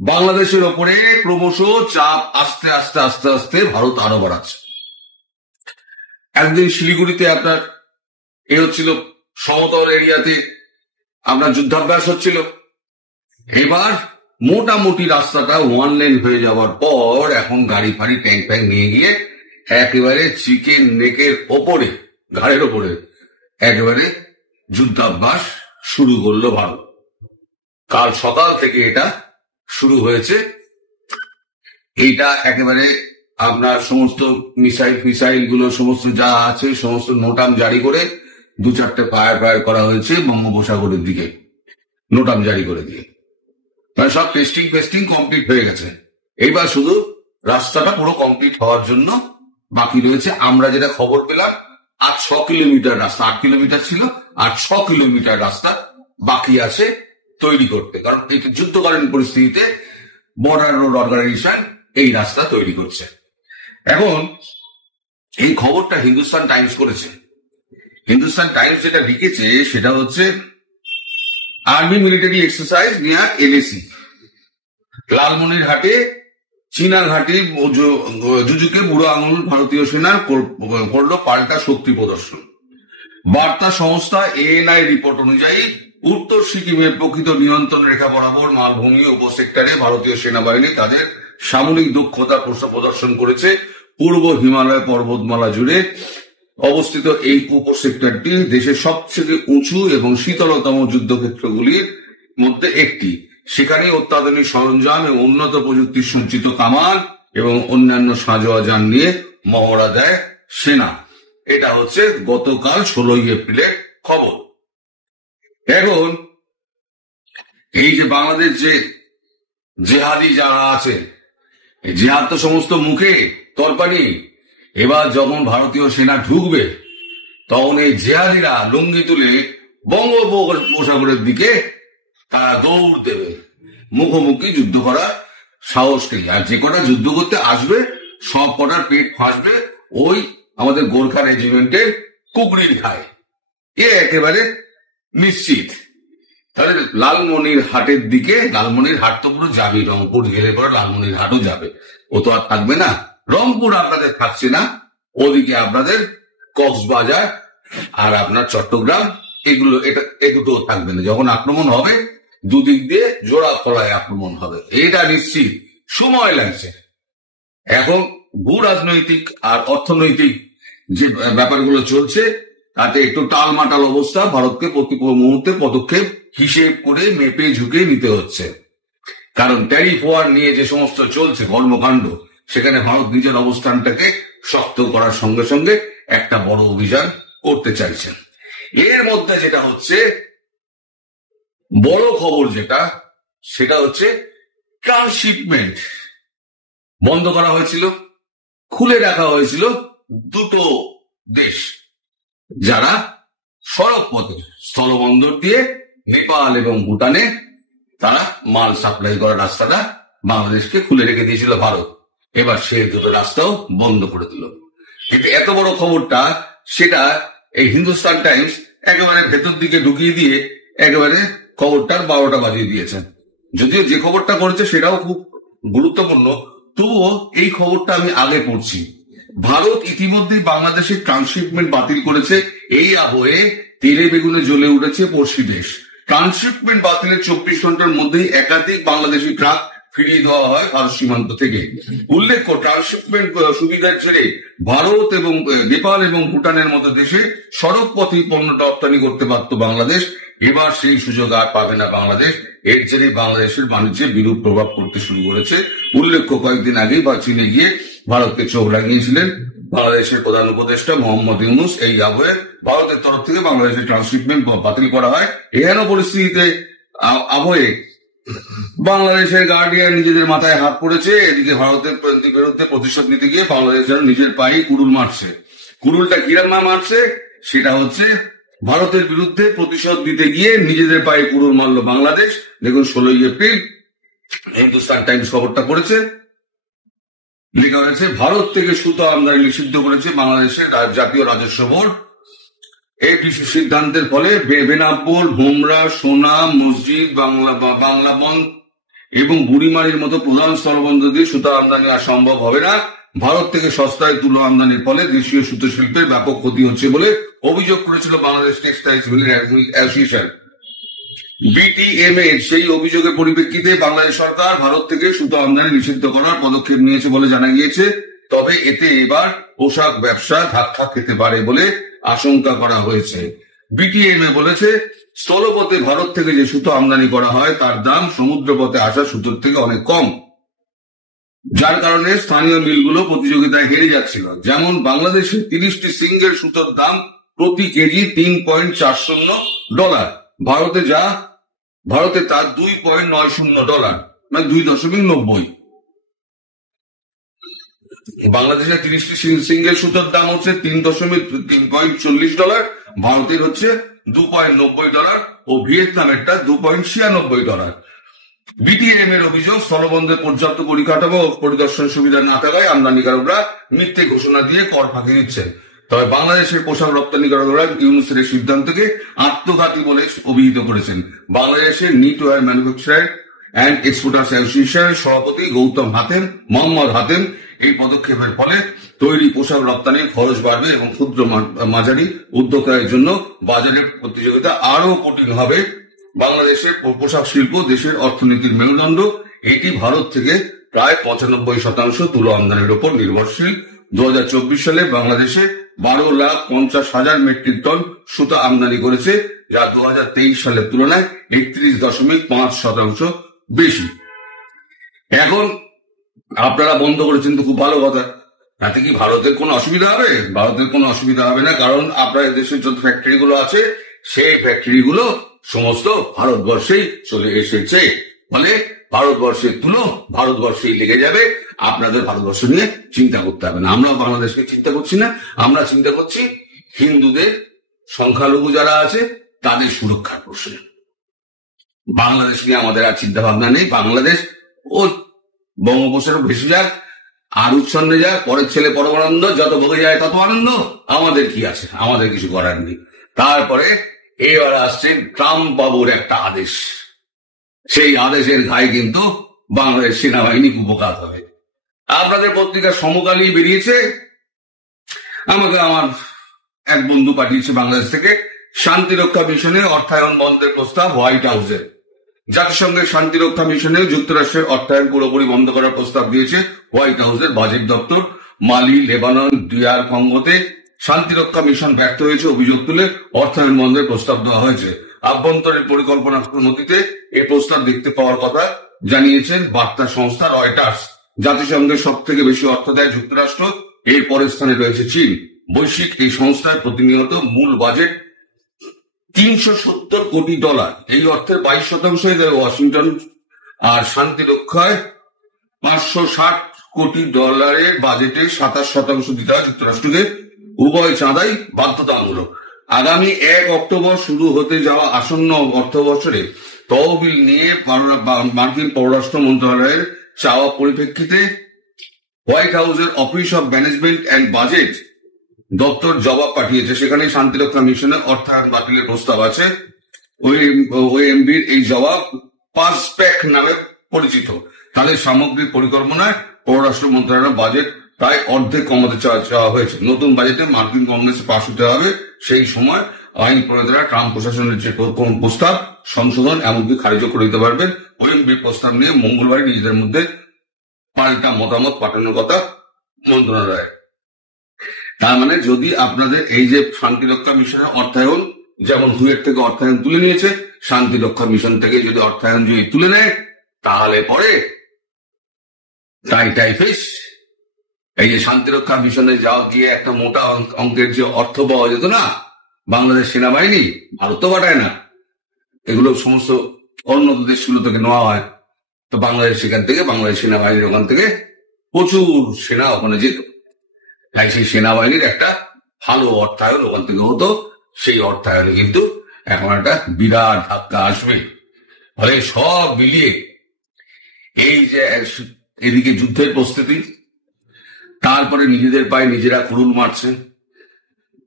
বাংলাদেশের ওপরে ক্রমশ চাপ আস্তে আস্তে আস্তে আস্তে ভারত আরো বাড়াচ্ছে। একদিন শিলিগুড়িতে আপনার হচ্ছিল, সমতল এরিয়াতে আপনার যুদ্ধাভ্যাস হচ্ছিল। এবার মোটামুটি রাস্তাটা ওয়ান লেন হয়ে যাওয়ার পর এখন গাড়ি ফাড়ি ট্যাঙ্ক ফ্যাঙ্ক নিয়ে গিয়ে একেবারে চিকেন নেকের ওপরে, ঘাড়ের ওপরে একেবারে যুদ্ধাভ্যাস শুরু করলো ভারত। কাল সকাল থেকে এটা শুরু হয়েছে। এইটা একেবারে আপনার সমস্ত মিসাইল গুলো সমস্ত যা আছে সমস্ত নোটাম জারি করে 2-4টে ফায়ার করা হয়েছে বঙ্গোপসাগরের দিকে, নোটাম জারি করে দিয়ে। মানে সব টেস্টিং কমপ্লিট হয়ে গেছে। এইবার শুধু রাস্তাটা পুরো কমপ্লিট হওয়ার জন্য বাকি রয়েছে। আমরা যেটা খবর পেলাম, আর 6 কিলোমিটার রাস্তা, 8 কিলোমিটার ছিল, আর 6 কিলোমিটার রাস্তা বাকি আছে তৈরি করতে। কারণ এই যুদ্ধকালীন পরিস্থিতিতে বর্ডার রোড অর্গানাইজেশন এই রাস্তা তৈরি করছে। এখন এই খবরটা হিন্দুস্তান টাইমস করেছে। হিন্দুস্তান টাইমস যেটা লিখেছে সেটা হচ্ছে আর্মি মিলিটারি এক্সারসাইজ নিয়া এলএসি, লালমনিরহাটে চীনা ঘাটি জুজুকে বুড়ো আঙুল ভারতীয় সেনা করলো পাল্টা শক্তি প্রদর্শন। বার্তা সংস্থা এএনআই রিপোর্ট অনুযায়ী উত্তর সিকিমের প্রকৃত নিয়ন্ত্রণ রেখা বরাবর মালভূমি উপসেক্টরে ভারতীয় সেনাবাহিনী তাদের সামরিক দক্ষতা প্রদর্শন করেছে। পূর্ব হিমালয় পর্বতমালা জুড়ে অবস্থিত এই উপসেক্টরটি দেশের সবচেয়ে উঁচু এবং শীতলতম যুদ্ধক্ষেত্রগুলির মধ্যে একটি। সেখানে অত্যাধুনিক সরঞ্জাম এবং উন্নত প্রযুক্তির সঞ্চিত কামান এবং অন্যান্য সাঁজোয়া যান নিয়ে মহড়া দেয় সেনা। এটা হচ্ছে গতকাল 16 এপ্রিলের খবর। এখন এই যে বাংলাদেশ যে জেহাদি যারা আছে, জেহাদ তো সমস্ত মুখে তরপানি। এবার যখন ভারতীয় সেনা ঢুকবে তখন এই জেহাদিরা লুঙ্গি তুলে বঙ্গোপসাগরের দিকে তারা দৌড় দেবে। মুখোমুখি যুদ্ধ করার সাহস নেই। আর যে কটা যুদ্ধ করতে আসবে সব কটার পেট ফাঁসবে ওই আমাদের গোর্খা রেজিমেন্টের কুকরির খায়, এ একেবারে নিশ্চিত। তাহলে লালমনির হাটের দিকে, লালমনির হাট তো পুরো যাবে, রংপুর গেলে পরে লালমনির হাটও যাবে, ও তো আর থাকবে না। রংপুর আপনাদের থাকছে না, ওদিকে আপনাদের কক্সবাজার আর আপনার চট্টগ্রাম এগুলো দুটো থাকবে না। যখন আক্রমণ হবে দুদিক দিয়ে জোড়া ফলায় আক্রমণ হবে, এটা নিশ্চিত। সময় লাগছে। এখন ভূ রাজনৈতিক আর অর্থনৈতিক যে ব্যাপারগুলো চলছে তাতে একটু টালমাটাল অবস্থা। ভারতকে প্রতি মুহূর্তে পদক্ষেপ হিসেব করে মেপে ঝুঁকে নিতে হচ্ছে। কারণ ট্যারিফ ওয়ার নিয়ে যে সমস্ত চলছে কর্মকাণ্ড, সেখানে ভারত নিজের অবস্থানটাকে শক্ত করার সঙ্গে সঙ্গে একটা বড় অভিযান করতে চাইছেন। এর মধ্যে যেটা হচ্ছে বড় খবর, সেটা হচ্ছে ট্রান্সশিপমেন্ট বন্ধ করা হয়েছিল, খুলে রাখা হয়েছিল দুটো দেশ যারা সড়ক পথে স্থলবন্দর দিয়ে নেপাল এবং ভুটানে তারা মাল সাপ্লাই করার রাস্তাটা বাংলাদেশকে খুলে রেখে দিয়েছিল ভারত। এবার সে দুটো রাস্তাও বন্ধ করে দিল। কিন্তু এত বড় খবরটা সেটা এই হিন্দুস্তান টাইমস একেবারে ভেতর দিকে ঢুকিয়ে দিয়ে একেবারে খবরটার 12টা বাজিয়ে দিয়েছেন। যদিও যে খবরটা করেছে সেটাও খুব গুরুত্বপূর্ণ, তবুও এই খবরটা আমি আগে পড়ছি। ভারত ইতিমধ্যেই বাংলাদেশের ট্রান্সশিপমেন্ট বাতিল করেছে। এই আবহে তেলে বেগুনে জ্বলে উঠেছে পড়শি দেশ। ট্রান্সশিপমেন্ট বাতিলের 24 ঘন্টার মধ্যেই একাধিক বাংলাদেশি ট্রাক ফিরিয়ে দেওয়া হয় ভারত সীমান্ত থেকে। উল্লেখ্য, ট্রান্সশিপমেন্ট সুবিধার ছেড়ে ভারত এবং নেপাল এবং ভুটানের মতো দেশে সড়ক পথে পণ্যটা রপ্তানি করতে পারত বাংলাদেশ। এবার সেই সুযোগ আর পাবে না বাংলাদেশ। এর জেরে বাংলাদেশের বাণিজ্যে বিরূপ প্রভাব পড়তে শুরু করেছে। উল্লেখ্য, কয়েকদিন আগেই চীনে গিয়ে ভারতকে চোখ লাগিয়েছিলেন বাংলাদেশের প্রধান উপদেষ্টা মোহাম্মদ ইউনূস। এই আবহে ভারতের তরফ থেকে বাংলাদেশের ট্রান্সশিপমেন্ট বাতিল করা হয়। এহেন পরিস্থিতিতে আবহে বাংলাদেশের গার্ডিয়ান নিজেদের মাথায় হাত পড়েছে। এদিকে ভারতের বিরুদ্ধে প্রতিশোধ নিতে গিয়ে বাংলাদেশ যেন নিজের পায়ে কুড়ুল মারছে। কুড়ুলটা কিরম মারছে সেটা হচ্ছে ভারতের বিরুদ্ধে প্রতিশোধ দিতে গিয়ে নিজেদের পায়ে কুড়ুল মারল বাংলাদেশ। দেখুন 16 এপ্রিল হিন্দুস্তান টাইমস খবরটা করেছে, লেখা হয়েছে ভারত থেকে সুতা আমদানি নিষিদ্ধ করেছে বাংলাদেশের জাতীয় রাজস্ব বোর্ড। এই সিদ্ধান্তের ফলে বেনাপোল, ভোমরা, সোনা, মসজিদ, বাংলা বন এবং বুড়িমারির মতো প্রধান স্থলবন্দর দিয়ে সুতা আমদানি আর সম্ভব হবে না। ভারত থেকে সস্তায় তুলো আমদানির ফলে দেশীয় সুতো শিল্পের ব্যাপক ক্ষতি হচ্ছে বলে অভিযোগ করেছিল বাংলাদেশ টেক্সটাইলস অ্যাসোসিয়েশন। বিটিএমএ সেই অভিযোগের পরিপ্রেক্ষিতে বাংলাদেশ সরকার ভারত থেকে সুতো আমদানি নিষিদ্ধ করার পদক্ষেপ নিয়েছে বলে জানা গিয়েছে। তবে এতে এবার পোশাক ব্যবসা ধাক্কা খেতে পারে বলে আশঙ্কা করা হয়েছে। বিটিএমএ বলেছে, স্থলপথে ভারত থেকে যে সুতো আমদানি করা হয় তার দাম সমুদ্রপথে আসা সুতোর থেকে অনেক কম, যার কারণে স্থানীয় মিলগুলো প্রতিযোগিতায় হেরে যাচ্ছিল। যেমন বাংলাদেশে 30টি সিঙ্গেল সুতোর দাম প্রতি কেজি $3.40, ভারতে তা $2.90, মানে $2.90। বাংলাদেশে 30টি সিঙ্গেল সুতোর দাম হচ্ছে $3.40, ভারতের হচ্ছে $2.90 ও ভিয়েতনামেরটা $2.96। বিটিএম এর অভিযোগ, স্থলবন্দরে পর্যাপ্ত পরিকাঠামো ও পরিদর্শন সুবিধা না থাকায় আমদানিকারকরা মিথ্যে ঘোষণা দিয়ে কর ফাঁকি দিচ্ছে। তবে বাংলাদেশের পোশাক রপ্তানিকারকরা ইউনুসের সিদ্ধান্তকে আত্মঘাতী বলে অভিহিত করেছেন। বাংলাদেশের knit wear manufacturer and exporters অ্যাসোসিয়েশনের সভাপতি মোহাম্মদ হাতেম এই পদক্ষেপের ফলে তৈরি পোশাক রপ্তানির খরচ বাড়বে এবং ক্ষুদ্র মাঝারি উদ্যোক্তাদের জন্য বাজারের প্রতিযোগিতা আরো কঠিন হবে। বাংলাদেশের পোশাক শিল্প দেশের অর্থনীতির মেরুদণ্ড। এটি ভারত থেকে প্রায় 95% তুলো আমদানির উপর নির্ভরশীল। 2024 সালে বাংলাদেশে 12,50,000 মেট্রিক টন সুতা আমদানি করেছে, যা 2023 সালের তুলনায় 31.5% বেশি। এখন আপনারা বন্ধ করেছেন তো খুব ভালো কথা, তাতে কি ভারতের কোনো অসুবিধা হবে? ভারতের কোনো অসুবিধা হবে না, কারণ আপনার দেশের যত ফ্যাক্টরি গুলো আছে সেই ফ্যাক্টরি গুলো সমস্ত ভারতবর্ষেই চলে এসেছে। ফলে ভারতবর্ষের তুলো ভারতবর্ষেই লেগে যাবে, আপনাদের ভারতবর্ষ নিয়ে চিন্তা করতে হবে না। আমরা বাংলাদেশকে চিন্তা করছি না, আমরা চিন্তা করছি হিন্দুদের সংখ্যালঘু যারা আছে তাদের সুরক্ষার প্রশ্নে। বাংলাদেশ নিয়ে আমাদের আর চিন্তা ভাবনা নেই। বাংলাদেশ ও বঙ্গোপসাগর ভেসে যাক, আর উচ্ছন্নে যাক, পরের ছেলে পরমানন্দ, যত ভোগে যায় তত আনন্দ, আমাদের কি আছে? আমাদের কিছু করার নেই। তারপরে এবার আসছে ট্রাম্প বাবুর একটা আদেশ, সেই আদেশের ঘায়ে কিন্তু বাংলাদেশ সেনাবাহিনী কুপকাত হবে। আপনাদের পত্রিকা সমকালই বেরিয়েছে, আমাকে আমার এক বন্ধু পাঠিয়েছে বাংলাদেশ থেকে, শান্তিরক্ষা মিশনে অর্থায়ন বন্ধের প্রস্তাব হোয়াইট হাউসের। জাতিসংঘের শান্তিরক্ষা মিশনে যুক্তরাষ্ট্রের অর্থায়ন পুরোপুরি বন্ধ করার প্রস্তাব দিয়েছে হোয়াইট হাউসের বাজেট দপ্তর। মালি, লেবানন, DR কঙ্গোতে শান্তিরক্ষা মিশন ব্যর্থ হয়েছে অভিযোগ তুলে অর্থায়ন বন্ধের প্রস্তাব দেওয়া হয়েছে। আভ্যন্তরীণ পরিকল্পনা নথিতে এই প্রস্তাব দেখতে পাওয়ার কথা জানিয়েছেন বার্তা সংস্থা রয়টার্স। জাতিসংঘের সব থেকে বেশি অর্থ দেয় যুক্তরাষ্ট্র, এর পরের স্থানে রয়েছে চীন। বৈশ্বিক এই সংস্থার প্রতিনিয়ত মূল বাজেট $370 কোটি। এই অর্থের 22% দেয় ওয়াশিংটন, আর শান্তিরক্ষায় $560 কোটি বাজেটে 27% দিতে হয় যুক্তরাষ্ট্রকে। উভয় চাঁদাই বাধ্যতামূলক। আগামী 1 অক্টোবর শুরু হতে যাওয়া আসন্ন অর্থ বছরে তহবিল নিয়ে মার্কিন পররাষ্ট্র মন্ত্রণালয়ের চাওয়া পরিপ্রেক্ষিতে হোয়াইট হাউসের office of management and budget দপ্তর জবাব পাঠিয়েছে। সেখানে শান্তিরক্ষা মিশনের অর্থায়ন বাতিলের প্রস্তাব আছে। ওএমবির এই জবাব পাসপ্যাক নামে পরিচিত। তাদের সামগ্রিক পরিকল্পনায় পররাষ্ট্র মন্ত্রণালয়ের বাজেট প্রায় অর্ধেক কমাতে চাওয়া হয়েছে। নতুন বাজেটে মার্কিন কংগ্রেসে পাশ হতে হবে, সেই সময় আইন প্রণেতারা ট্রাম্প প্রশাসনের যে কোন প্রস্তাব সংশোধন এমনকি খারিজ করে দিতে পারবেন। ওএমবির প্রস্তাব নিয়ে মঙ্গলবার নিজেদের মধ্যে পাল্টা মতামত পাঠানোর কথা মন্ত্রণালয়। তার মানে যদি আপনাদের এই যে শান্তিরক্ষা মিশনের অর্থায়ন, যেমন হুয়ের থেকে অর্থায়ন তুলে নিয়েছে, শান্তিরক্ষা মিশন থেকে যদি অর্থায়ন যদি তুলে নেয়, তাহলে পরে টাই ফিস। এই যে শান্তিরক্ষা মিশনে যাওয়া গিয়ে একটা মোটা অঙ্কের যে অর্থ পাওয়া যেত না, বাংলাদেশ সেনাবাহিনী ভারত তো পাঠায় না, এগুলো সমস্ত অন্য দেশগুলো থেকে নেওয়া হয়। তো বাংলাদেশ সেখান থেকে, বাংলাদেশ সেনাবাহিনীর ওখান থেকে প্রচুর সেনা ওখানে যেত। তাই সেই সেনাবাহিনীর একটা ভালো অর্থায়ন ওখান থেকে হতো। সেই অর্থায়নে কিন্তু এখন একটা বিরাট ধাক্কা আসবে। ফলে সব মিলিয়ে এই যে এদিকে যুদ্ধের প্রস্তুতি, তারপরে নিজেদের পায়ে নিজেরা কুড়ুল মারছে।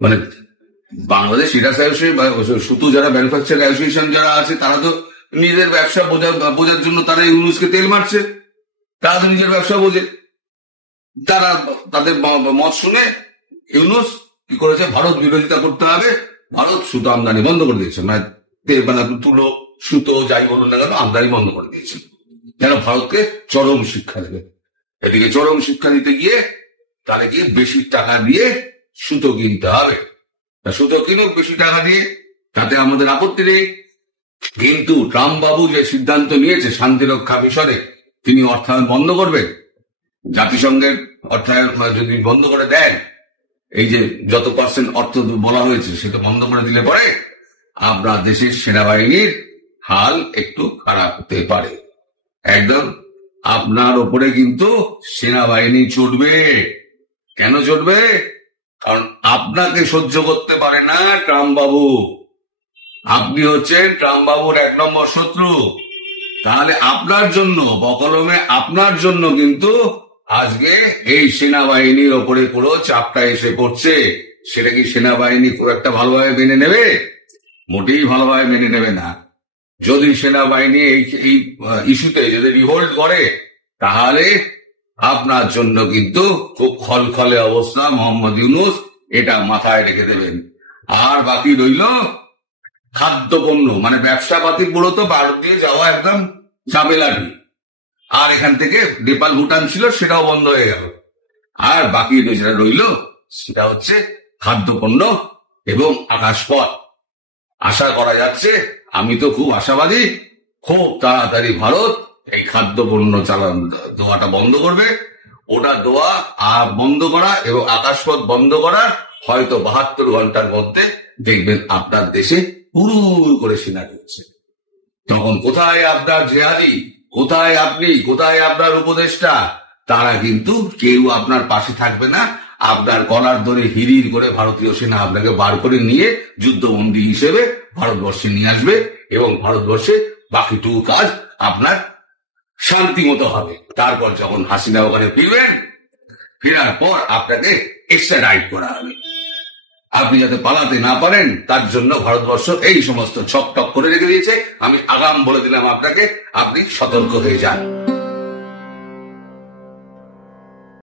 মানে বাংলাদেশ সুতো যারা ম্যানুফ্যাকচার অ্যাসোসিয়েশন যারা আছে, তারা তো নিজের ব্যবসা বোঝার জন্য তারা ইউনুসকে তেল মারছে। তারা তো নিজের ব্যবসা বোঝে। তারা তাদের মত শুনে ইউনুস কি করেছে, ভারত বিরোধিতা করতে হবে, ভারত সুতো আমদানি বন্ধ করে দিয়েছে, মানে তুলো সুতো যাই বলুন না কেন আমদানি বন্ধ করে দিয়েছে, যেন ভারতকে চরম শিক্ষা দেবে। এদিকে চরম শিক্ষা দিতে গিয়ে তাদেরকে বেশি টাকা দিয়ে সুতো কিনতে হবে। সুতো কিনুক বেশি টাকা দিয়ে, তাতে আমাদের আপত্তি নেই। কিন্তু ট্রাম্প বাবু যে সিদ্ধান্ত নিয়েছে শান্তিরক্ষা মিশনে, তিনি অর্থায়ন বন্ধ করবেন, জাতিসংঘের অর্থায়ন যদি বন্ধ করে দেন, এই যে যত % অর্থ বলা হয়েছে সেটা বন্ধ করে দিলে পরে আপনার দেশের সেনাবাহিনীর হাল একটু খারাপ হতে পারে। একদম আপনার ওপরে কিন্তু সেনাবাহিনী চড়বে। কেন চড়বে? কারণ আপনাকে সহ্য করতে পারে না ট্রাম্প বাবু। আপনি হচ্ছেন ট্রাম্প বাবুর 1 নম্বর শত্রু। তাহলে আপনার জন্য বকলমে আপনার জন্য কিন্তু আজকে এই সেনাবাহিনীর ওপরে পুরো চাপটা এসে পড়ছে। সেটা কি সেনাবাহিনী খুব একটা ভালোভাবে মেনে নেবে? মোটেই ভালোভাবে মেনে নেবে না। যদি সেনাবাহিনী এই ইস্যুতে যদি রিভোল্ট করে, তাহলে আপনার জন্য কিন্তু খুব খলখলে অবস্থা। মোহাম্মদ ইউনুস এটা মাথায় রেখে দেবেন। আর বাকি রইল খাদ্যপণ্য, মানে ব্যবসাপাতি পুরো তো ভারত দিয়ে যাওয়া একদম ঝামেলাটি। আর এখান থেকে নেপাল ভুটান ছিল, সেটাও বন্ধ হয়ে গেল। আর বাকি যেটা রইল সেটা হচ্ছে খাদ্যপণ্য এবং আকাশপথ। আশা করা যাচ্ছে, আমি তো খুব আশাবাদী, খুব তাড়াতাড়ি ভারত এই খাদ্যপণ্য দেওয়াটা বন্ধ করবে। ওটা দেওয়া আর বন্ধ করা এবং আকাশপথ বন্ধ করার হয়তো 72 ঘন্টার মধ্যে দেখবেন আপনার দেশে পুরো করে সেনা ঢুকছে। তখন কোথায় আপনার জেহাদি, কোথায় আপনি, কোথায় আপনার উপদেষ্টা? তারা কিন্তু কেউ আপনার পাশে থাকবে না। আপনার গলার ধরে হিরির করে ভারতীয় সেনা আপনাকে বার করে নিয়ে যুদ্ধবন্দী হিসেবে ভারতবর্ষে নিয়ে আসবে এবং ভারতবর্ষে বাকিটুকু কাজ আপনার শান্তি মতো হবে। তারপর যখন হাসিনা ওখানে ফিরবেন, ফেরার পর আপনাকে এক্সট্রাডাইট করা হবে। আপনি যাতে পালাতে না পারেন তার জন্য ভারতবর্ষ এই সমস্ত ছক টক করে রেখে দিয়েছে। আমি আগাম বলে দিলাম আপনাকে, আপনি সতর্ক হয়ে যান।